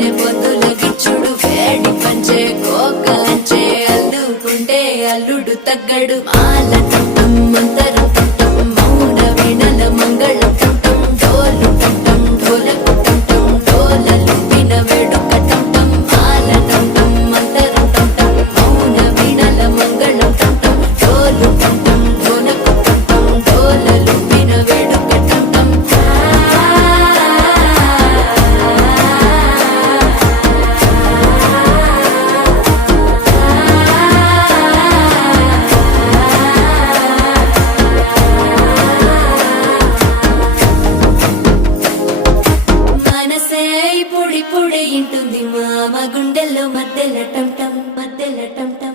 తేనె పొద్దుల గిచ్చుడు వేడి పంచే కోకలంచే అల్లుకుంటే అల్లుడు తగ్గడు మాల టంటం మంతరం టంటం మౌన వీణల మంగళం టంటం డోలు టంటం ఢోలకు టంటం డోలలు విన వేడుక టంటం మాల టంటం మంతరం టంటం మౌన వీణల మంగళం టంటం డోలు టంటం ఢోలకు టంటం డోలలు విన వేడుక టంటం మనసే పొడి పొడి ఇంటుంది మామ గుండెల్లో మధ్యల టంటం మధ్యల టంటం